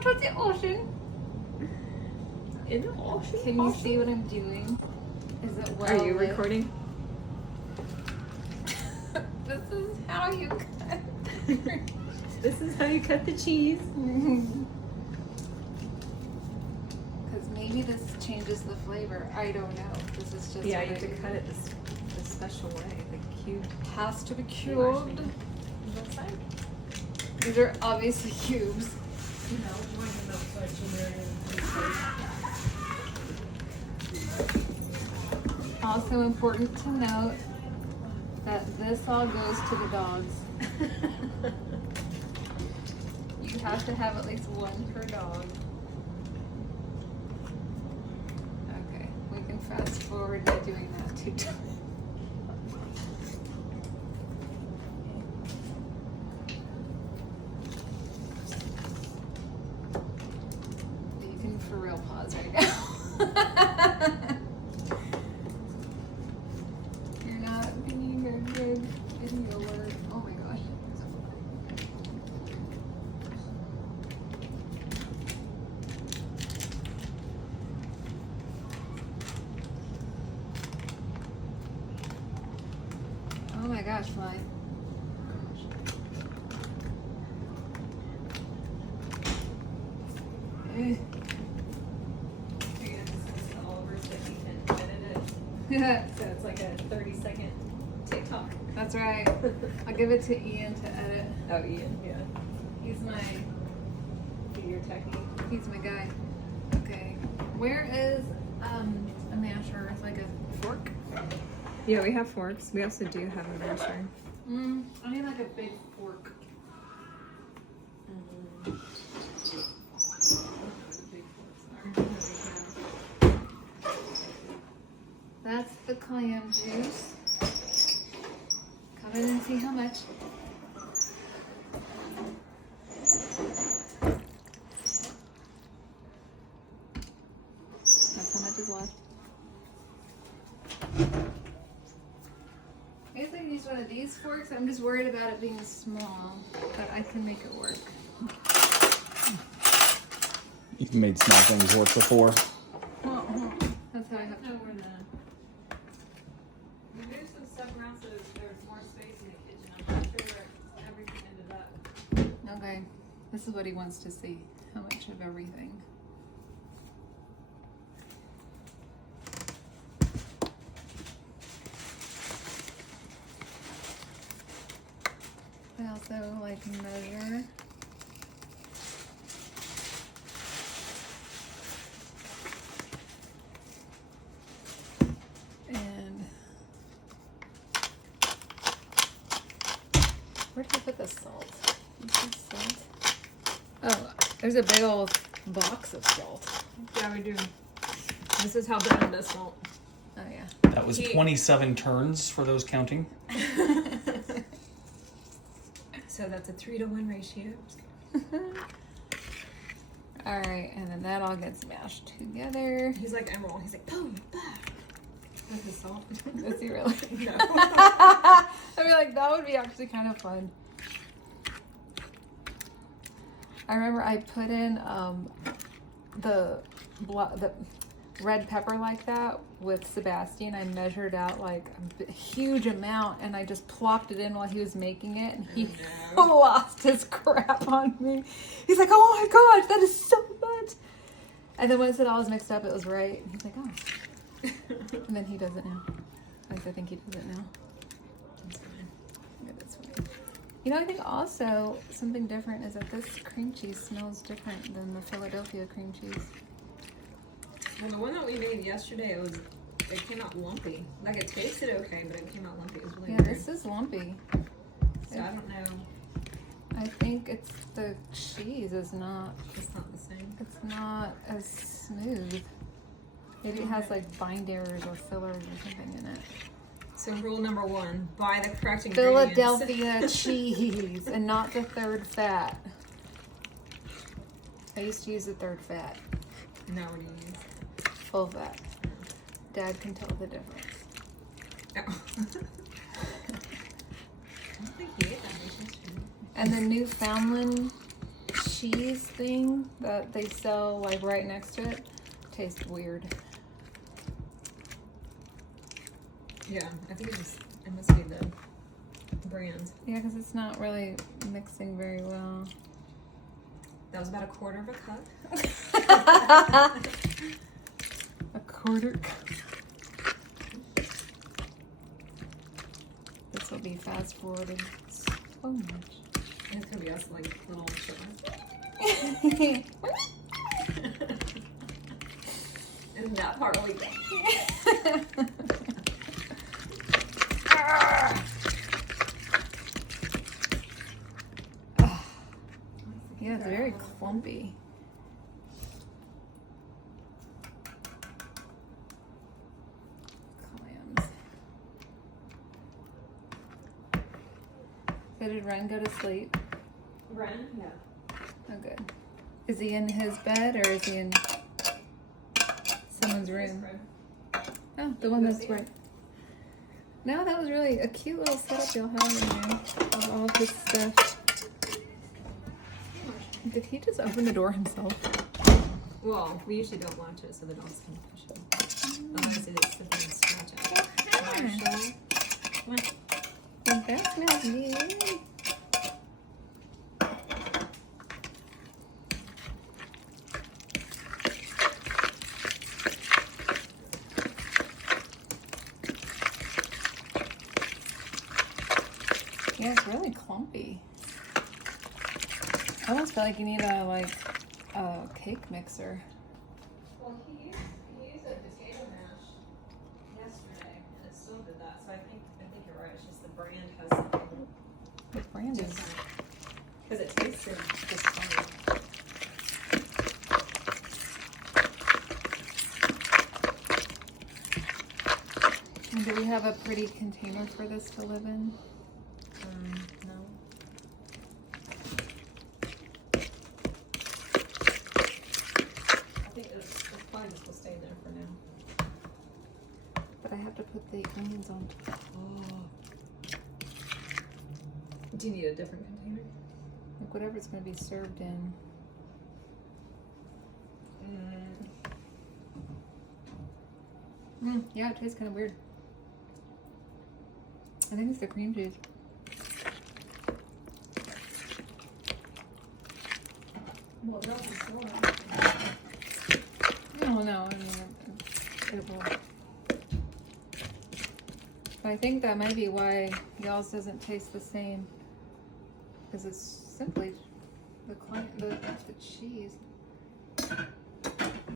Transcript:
out towards the ocean. In the ocean? Can you see what I'm doing? Is it well Are you lit? recording? This is how you cut. This is how you cut the cheese. Because maybe this changes the flavor. I don't know. This is just Yeah, what you have I to do. cut it this special way, the cube. Has to be cubed. That side? These are obviously cubes. No, more than that side, Also important to note that this all goes to the dogs. You have to have at least one per dog. Okay, we can fast forward by doing that 2 times. You can for real pause right now. You're not being a good videoer. Oh my gosh. Oh my gosh, fly. Eh. So it's like a 30-second TikTok. That's right. I'll give it to Ian to edit. Oh, Ian, yeah. He's my Your technique. He's my guy. Okay. Where is a masher? Like a fork? Yeah, we have forks. We also do have a masher. I need like a big fork. That's the clam juice. Come in and see how much. That's how much is left. I guess I can use one of these forks. I'm just worried about it being small, but I can make it work. You've made small things work before. That's how I have to. We moved some stuff around so there's more space in the kitchen. I'm not sure where everything ended up. Okay, this is what he wants to see. How much of everything. I also like measure. And where did I put the salt? Is this salt? Oh, there's a big old box of salt. Yeah, we do. This is how bad this salt. Oh yeah. That was 27 turns for those counting. So that's a 3-to-1 ratio. All right, and then that all gets mashed together. He's like Emerald. He's like, boom, back. With the salt. Does he really? No. I mean, like that would be actually kind of fun. I remember I put in the red pepper like that with Sebastian. I measured out like a huge amount and I just plopped it in while he was making it, and he lost his crap on me. He's like, "Oh my gosh, that is so much!" And then once it all was mixed up, it was right. He's like, "Oh." And then he does it now. At least I think he does it now. That's fine. Yeah, that's fine. You know, I think also something different is that this cream cheese smells different than the Philadelphia cream cheese. Well, the one that we made yesterday, it came out lumpy. Like it tasted okay, but it came out lumpy. It was really Yeah, weird. this is lumpy. So I don't know. I think it's the cheese is not. It's not the same. It's not as smooth. Maybe it has like binders or fillers or something in it. So rule number 1, buy the correct ingredients. Philadelphia cheese and not the third fat. I used to use the third fat. No, what do you use? Full fat. Dad can tell the difference. Oh. I don't think he ate that much yesterday. And the Newfoundland cheese thing that they sell like right next to it tastes weird. Yeah, I think it must be the brand. Yeah, because it's not really mixing very well. That was about a quarter of a cup. A quarter cup. This will be fast forwarded so much. It's gonna be us like little children. And that part will be Yeah, it's very clumpy. Clams. So did Ren go to sleep? Bren? Yeah. Oh, good. Is he in his bed or is he in someone's room? Oh, the one that's right. No, that was really a cute little setup you'll have in there of all of his stuff. Did he just open the door himself? Well, we usually don't watch it so the dogs can push it. Otherwise it is the thing scratch out. Marshall. Come on. Well, that smells good. Yeah, it's really clumpy. I almost feel like you need a cake mixer. Well, he used a potato mash yesterday, and it still did that. So I think you're right. It's just the brand has something The brand is different because it tasted just fine. And do we have a pretty container for this to live in? No. I think it's probably just will stay there for now. But I have to put the onions on. Oh. Do you need a different container? Like whatever it's going to be served in. Yeah, it tastes kind of weird. I think it's the cream cheese. Well, that's a store. No, I mean, it will. But I think that might be why y'all's doesn't taste the same. Because it's simply the cheese.